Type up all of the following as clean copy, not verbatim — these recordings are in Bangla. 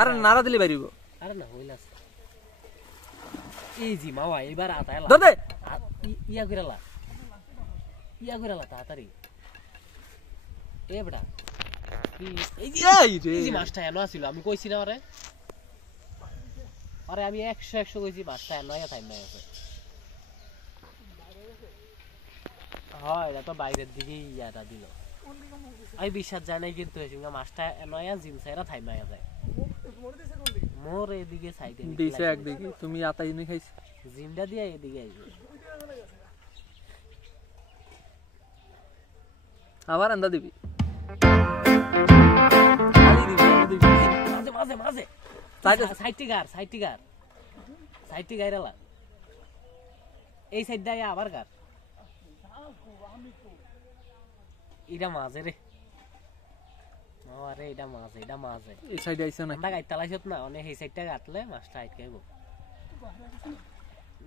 আরে নাড়া দিলে বাইরিব আরে না হইলাস এই জি মাওয়া এবার আতায়লা ধর দে ইয়া কইরালা তাড়াতাড়ি এ বড়া এই জি মাছটা এনো আছিল আমি কইছি না আরে আমি 100 কইছি মাছটা এনোয়া টাইম নাই আছে হয় এটা তো বাইরের দিকেই ইয়াটা দিল আমি বিশ্বাস জানি নাই কিন্তু এসিঙ্গা মাছটা এনোয়া জিম সাইরা থাইমায়া যায় মোর এদিকে সাইডে দিছে একদিকে তুমি আতাই নি খাইছ জিমটা দিয়া এদিকে আইছে আবার আন্দা দিবি মাঝে সাইডটি গাইরালা এই সাইডটা আবার গার এটা মাঝে রে আরে এটা মাঝে এই সাইডে আইছো না আমরা গাইতে লাইছত না অনেক এই সাইডটা কাটলে মাছটা আটকাইব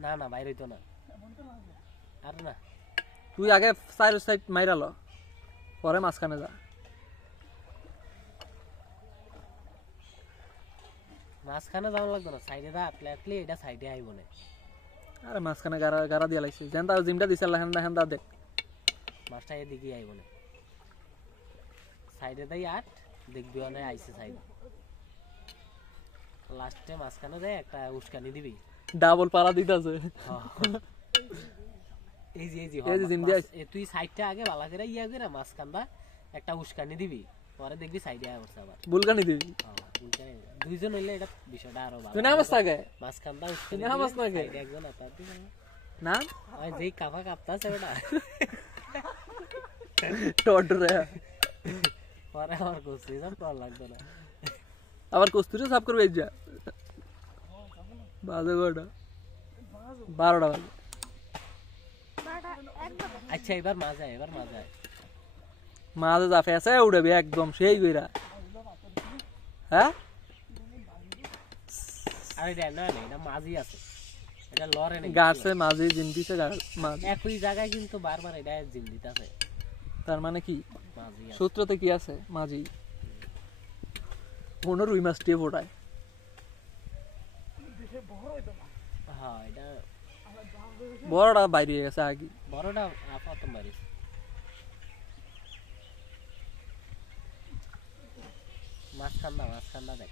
না বাইরে হইতো না আর না তুই আগে সাইড মাইরালো পরে মাঝখানে যা মাঝখানে যাওয়া লাগবে না সাইডে দা আটলে এটা সাইডে আইব না আরে মাঝখানে গারা দিয়া লাইছে যেন তার জিমটা দিছে হেন্দা দেখ মাছটা এদিকে আইব না সাইডে দাই আট দেখবি অনেক আইছে সাইড লাস্টে মাঝখানে যায় একটা উস্কানি দিবি ডাবল পারা দিতাছে এই যে জিম দিয়া তুই সাইডটা আগে বালা করে ইয়া করে মাঝখানটা একটা উস্কানি দিবি পরে দেখবি সাইডে আইবছে আবার বুলকানি দিবি দুইজন হইলে এটা বিষয়টা আরো ভালো তুই নামাস থাকে মাঝখানটা উস্কানি নামাস থাকে সাইডে একজন আতা দিবি না ওই যেই কাফা কাঁপতাছে ওটা টডরে পরে আমার কষ্টই সব কর লাগতো না আবার কস্তুরি সাফ করবে যা বাজে গোটা 12টা বাজে আচ্ছা এবার মাঝে মাঝে যা ফেসে উড়বে একদম সেই কইরা হ্যাঁ আরে এটা মাঝি আছে এটা লরে নেই গাছে মাঝি জিম দিছে মাঝি একই জায়গায় কিন্তু বারবার এটা জিম দিতেছে তার মানে কি মাঝি সূত্রতে কি আছে মাঝি কোন রুই মাছ টিয়ে ফোটায় হ্যাঁ এটা বড়টা বাইরে গেছে আগে বড়টা প্রথম বাইরে মাছখান্ডা দেখ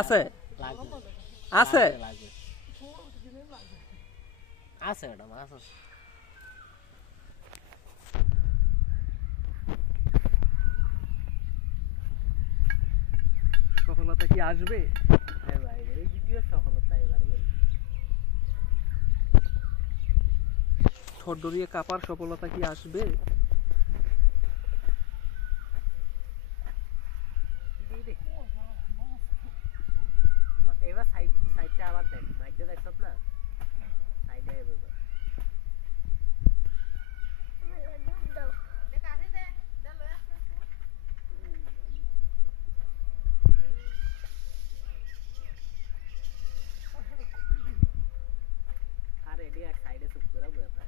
আছে এটা মাছ আছে সফলতা কি আসবে সফলতা এবারে ঠোঁট ডরিয়ে কাপার সফলতা কি আসবে এবার সাইডটা আবার দেখ মাইডটা দেখছত না সাইডে এবার আরে এডি এক সাইডে চুপ করে বসে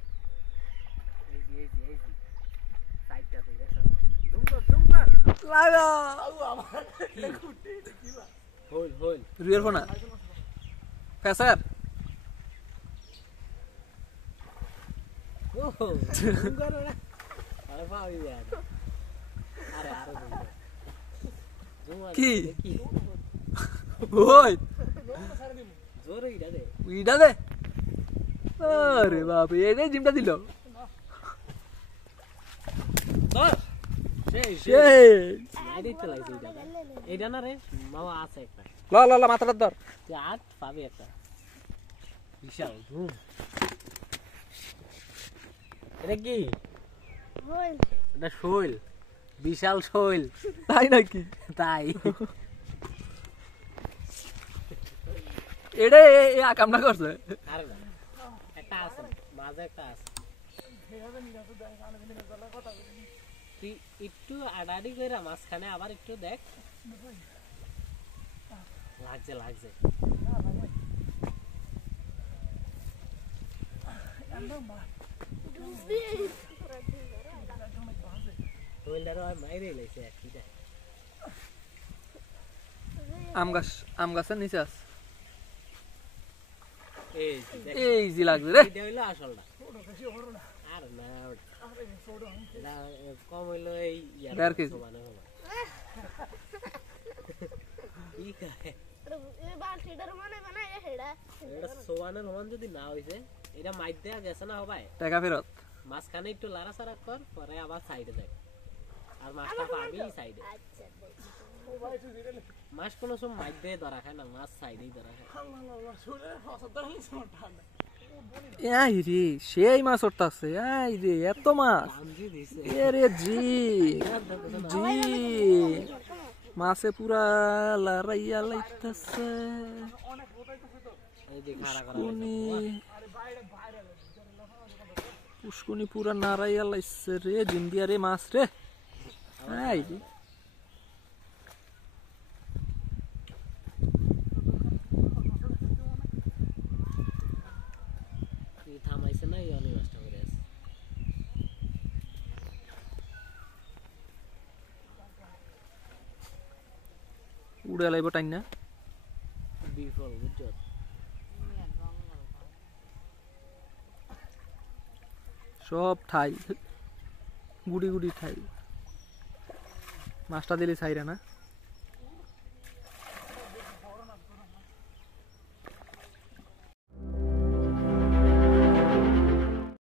এই সাইডটা তুই দেখছ জুম কর লাগা আমার কুটি কিবা হোল রিয়েল ফোন ফেসার ওহো জুম করো না আরে পাবি यार আরে জুম কি ওই জোরে ইডা দে আরে বাপ এই জিমটা দিল এইটা না রে মামা আছে একটা ল মাথাটা ধর আট পাবি একটা বিশাল ধুম এটা কি এটা শৈল বিশাল শৈল তাই নাকি তাই এটা এই কামনা করছে আরে না একটা আছে মাঝে একটা আছে তুই একটু আড়াআড়ি করে মাঝখানে আবার একটু দেখ লাগছে ওইলারও মাইরে লাইছে একটা আম গাছের নিচে আছে এই যে দেখ, এই যে লাগবে রে এইটা হইলো আসলটা আর না এটা কম হইলো এই ইয়ার 1.5 কেজি। সমানে হবে। কি খায় এটা সোয়ানের সমান যদি না হইছে এটা মাইর দেয়া গেছে না হবাই টাকা ফেরত মাঝখানে একটু লাড়াচাড়া কর পরে আবার সাইডে দেখ আর মাছটা পাবি সাইডে মাছ কোনো সময় মাইর দিয়ে ধরা খায় না মাছ সাইডেই ধরা খায় এই রে সেই মাছ উঠতাছে এই রে এত মাছ কামজি দিছে এ রে জি জি মাছে পুরা লড়াইয়া লাইতাছে এই যে খাড়া করা পুষ্কুনি পুষ্কুনি পুরা নাড়াইয়া লাইছে রে জিন্দিয়া রে মাছ রে এই রে এই থামাইছে না এই অনেক মাছটা করে আছে উড়ে লাইব টাইম না বিফল বুঝছো সব ঠাই গুড়ি গুড়ি ঠাই মাছটা দিলে ছাইরা না